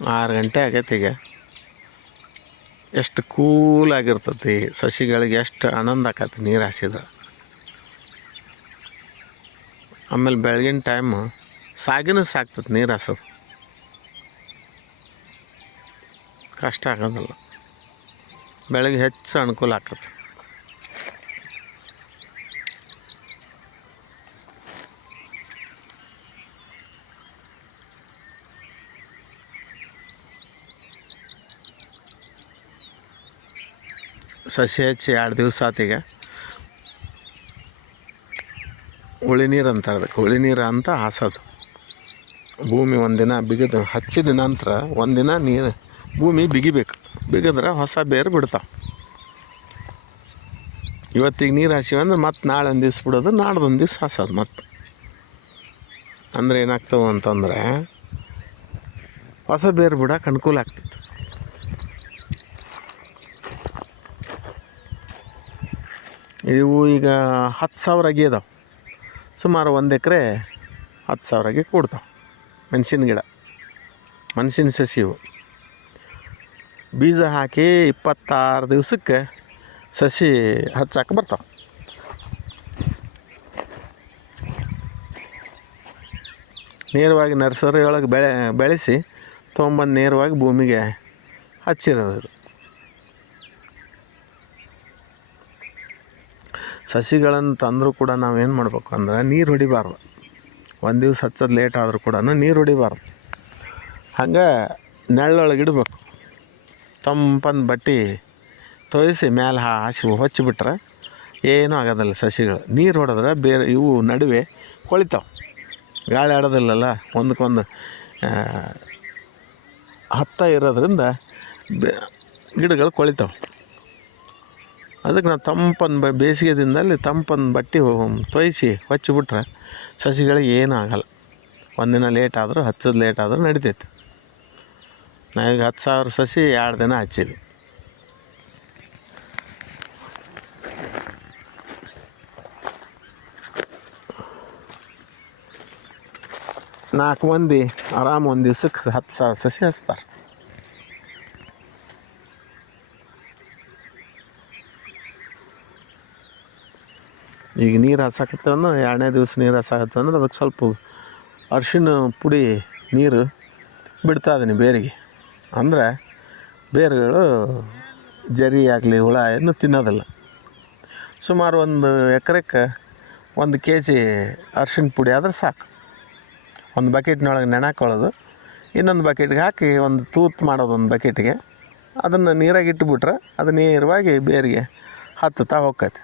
6 ಗಂಟೆ ಆಗೈತೆ ಈಗ. ಎಷ್ಟು ಕೂಲಾಗಿರ್ತೈತಿ ಸಸಿಗಳಿಗೆ, ಎಷ್ಟು ಆನಂದ ಆಕತಿ ನೀರು ಹಾಸಿದ್ರೆ. ಆಮೇಲೆ ಬೆಳಗಿನ ಟೈಮು ಸಾಕ್ತದೆ ನೀರು ಹಾಸೋದು, ಕಷ್ಟ ಆಗೋದಿಲ್ಲ. ಬೆಳಗ್ಗೆ ಹೆಚ್ಚು ಅನುಕೂಲ ಆಕತ್ತೆ. ಸಸಿ ಹಚ್ಚಿ 2 ದಿವಸ ಆತೀಗ. ಉಳಿ ನೀರು ಅಂತಾರೆ ಅದಕ್ಕೆ. ಉಳಿ ನೀರು ಅಂತ ಹಾಸೋದು. ಭೂಮಿ ಒಂದಿನ ಬಿಗಿದು ಹಚ್ಚಿದ ನಂತರ ಒಂದಿನ ನೀರು ಭೂಮಿ ಬಿಗಿಬೇಕು. ಬಿಗಿದ್ರೆ ಹೊಸ ಬೇರು ಬಿಡ್ತಾವೆ. ಇವತ್ತಿಗೆ ನೀರು ಹಾಸಿವಿ ಅಂದ್ರೆ ಮತ್ತೆ ನಾಳೆ ಒಂದು ದಿವ್ಸ ಬಿಡೋದು, ನಾಡ್ದು ಒಂದು ದಿವ್ಸ ಹಾಸೋದು ಮತ್ತೆ. ಅಂದರೆ ಏನಾಗ್ತವೆ ಅಂತಂದರೆ ಹೊಸ ಬೇರು ಬಿಡೋಕೆ ಅನುಕೂಲ ಆಗ್ತೈತೆ. ಇವು ಈಗ 10,000 ಅಗಿ ಅದಾವೆ. ಸುಮಾರು 1 ಎಕರೆ 10,000 ಅಗಿ ಕೊಡ್ತಾವೆ. ಮೆಣಸಿನ ಗಿಡ, ಮೆಣಸಿನ ಸಸಿ ಇವು. ಬೀಜ ಹಾಕಿ 26 ದಿವ್ಸಕ್ಕೆ ಸಸಿ ಹಚ್ಚಾಕೆ ಬರ್ತಾವೆ. ನೇರವಾಗಿ ನರ್ಸರಿ ಒಳಗೆ ಬೆಳೆಸಿ ತೊಗೊಂಬಂದು ನೇರವಾಗಿ ಭೂಮಿಗೆ ಹಚ್ಚಿರೋದು. ಸಸಿಗಳನ್ನು ತಂದರೂ ಕೂಡ ನಾವೇನು ಮಾಡಬೇಕು ಅಂದ್ರೆ ನೀರು ಹೊಡಿಬಾರ್ದು. 1 ದಿವ್ಸ ಹಚ್ಚೋದು ಲೇಟ್ ಆದರೂ ಕೂಡ ನೀರು ಹೊಡಿಬಾರ್ದು. ಹಂಗೆ ನೆಳ್ಳೊಳಗೆ ಇಡಬೇಕು. ತಂಪಂದು ಬಟ್ಟೆ ತೊಯ್ಸಿ ಮೇಲೆ ಹೊಚ್ಚಿಬಿಟ್ರೆ ಏನೂ ಆಗೋದಿಲ್ಲ ಸಸಿಗಳು. ನೀರು ಹೊಡೆದ್ರೆ ಬೇರೆ ಇವು ನಡುವೆ ಕೊಳಿತಾವೆ. ಗಾಳಿ ಆಡೋದಿಲ್ಲಲ್ಲ, ಒಂದಕ್ಕೊಂದು ಹತ್ತ ಇರೋದ್ರಿಂದ ಗಿಡಗಳು ಕೊಳಿತಾವೆ. ಅದಕ್ಕೆ ನಾವು ತಂಪನ್ನು ಬೇಸಿಗೆ ದಿನದಲ್ಲಿ ತಂಪನ್ನು ಬಟ್ಟೆ ತೊಯ್ಸಿ ಹೊಚ್ಚಿಬಿಟ್ರೆ ಸಸಿಗಳಿಗೆ ಏನೂ ಆಗೋಲ್ಲ. ಒಂದಿನ ಲೇಟ್ ಆದರೂ ಹಚ್ಚೋದು ಲೇಟ್ ಆದರೂ ನಡಿತೈತೆ. ನಾವೀಗ 10,000 ಸಸಿ 2 ದಿನ ಹಚ್ಚೀವಿ. ನಾಲ್ಕು ಮಂದಿ ಆರಾಮ್ 1 ದಿವ್ಸಕ್ಕೆ 10,000 ಸಸಿ ಹಚ್ತಾರೆ. ಈಗ ನೀರು ಹಾಸಾಕತ್ತಂದ್ರೆ 2ನೇ ದಿವ್ಸ ನೀರು ಹಾಸಾಕತ್ತಂದ್ರೆ ಅದಕ್ಕೆ ಸ್ವಲ್ಪ ಅರಿಶಿಣ ಪುಡಿ ನೀರು ಬಿಡ್ತಾ ಇದೀನಿ ಬೇರಿಗೆ. ಅಂದರೆ ಬೇರುಗಳು ಜರಿ ಆಗಲಿ ಹುಳ ಏನು ತಿನ್ನೋದಿಲ್ಲ. ಸುಮಾರು 1 ಎಕರೆಕ್ಕೆ 1 kg ಅರಿಶಿಣ ಪುಡಿ ಆದರೆ ಸಾಕು. ಒಂದು ಬಕೆಟ್ನೊಳಗೆ ನೆನೆಕೊಳ್ಳೋದು, ಇನ್ನೊಂದು ಬಕೆಟ್ಗೆ ಹಾಕಿ ಒಂದು ತೂತು ಮಾಡೋದು. ಒಂದು ಬಕೆಟ್ಗೆ ಅದನ್ನು ನೀರಾಗಿ ಇಟ್ಬಿಟ್ರೆ ಅದು ನೇರವಾಗಿ ಬೇರಿಗೆ ಹತ್ತುತ್ತಾ ಹೋಗ್ತೈತೆ.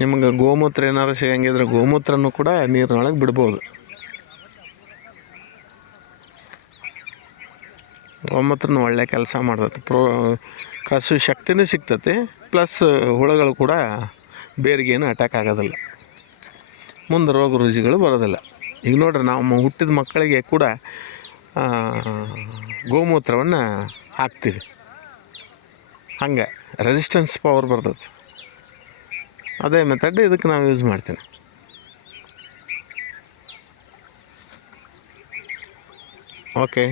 ನಿಮಗೆ ಗೋಮೂತ್ರ ಏನಾರು ಸಿಗಂಗಿದ್ರೆ ಗೋಮೂತ್ರನೂ ಕೂಡ ನೀರಿನೊಳಗೆ ಬಿಡ್ಬೋದು. ಗೋಮೂತ್ರನೂ ಒಳ್ಳೆ ಕೆಲಸ ಮಾಡ್ತೈತೆ. ಕಸು ಶಕ್ತಿನೂ ಸಿಗ್ತೈತಿ, ಪ್ಲಸ್ ಹುಳುಗಳು ಕೂಡ ಬೇರಿಗೇನು ಅಟ್ಯಾಕ್ ಆಗೋದಿಲ್ಲ. ಮುಂದೆ ರೋಗ ರುಜಿಗಳು ಬರೋದಿಲ್ಲ. ಈಗ ನೋಡ್ರಿ, ನಾವು ಹುಟ್ಟಿದ ಮಕ್ಕಳಿಗೆ ಕೂಡ ಗೋಮೂತ್ರವನ್ನು ಹಾಕ್ತೀವಿ. ಹಂಗೆ ರೆಸಿಸ್ಟೆನ್ಸ್ ಪವರ್ ಬರ್ತೈತಿ. ಅದೇ ಮೆಥಡ್ ಇದಕ್ಕೆ ನಾವು ಯೂಸ್ ಮಾಡ್ತೀನಿ. ಓಕೆ.